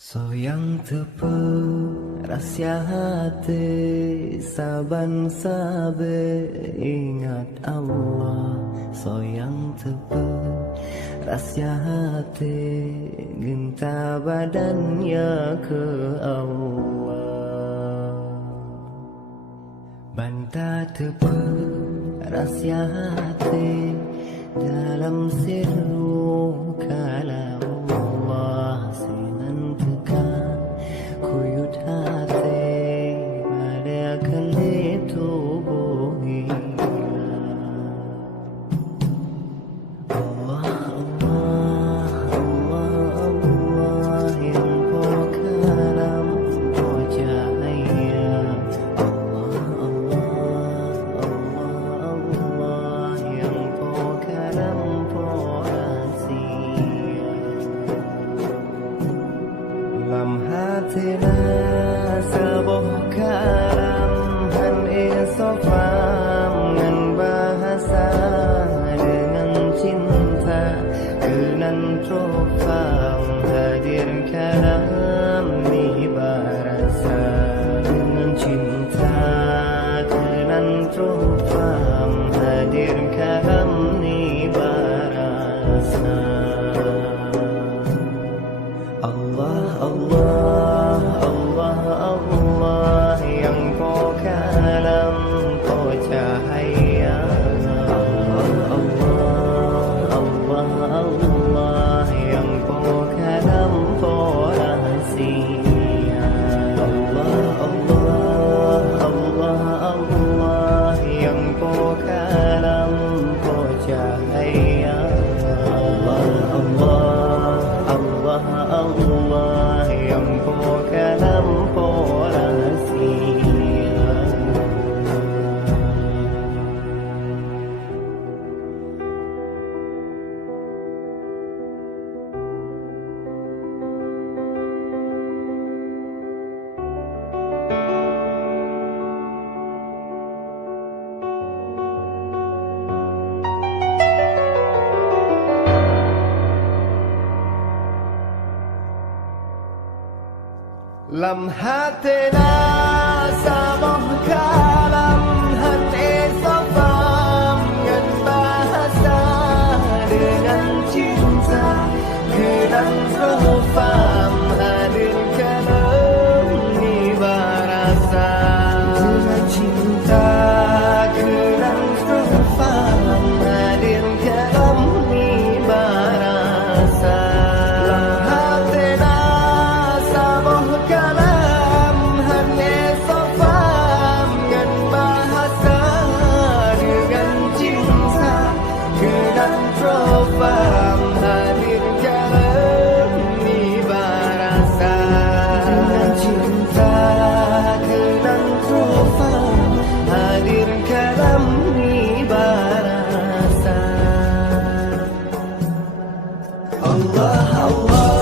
Soyang tepu rahsia hati, saban-sabe ingat Allah. Soyang tepu rahsia hati, genta badannya ke Allah. Banta tepu rahsia hati, dalam sirru kalam Allah. Sinantikan kuyut hati, pada kali tubuh Allah, Allah, Allah, Allah, yang kau kalam, kau cahaya. Allah, Allah, Allah, Allah, yang kau kalam, kau rahsia. Lam hatina sabuh kalam, han isofam ngan bahasa, dengan cinta kenan trofam, hadir kalam ni barasa. Dengan cinta kenan trofam, hadir kalam ni barasa. Allah, Allah, Allah, Allah, yang kau kalam, kau cahaya. Allah, Allah, Allah, yang kau kalam, kau rahsia. Allah, Allah, Allah, Allah, yang kau kalam, kau cahaya. Allah, Allah, Allah, Allah, yang kau kalam, kau rahsia. Lam hatina sabuh kalam, han isofam ngan bahasa. Dengan cinta kenan trofam, hadir kalam ni barasa. Dengan cinta kenan trofam, hadir kalam ni barasa. Lam hatina sabuh kalam, han isofam ngan bahasa. Dengan cinta kenan trofam, hadir kalam ni barasa. Dengan cinta kenan trofam, hadir kalam ni barasa. Allah, Allah,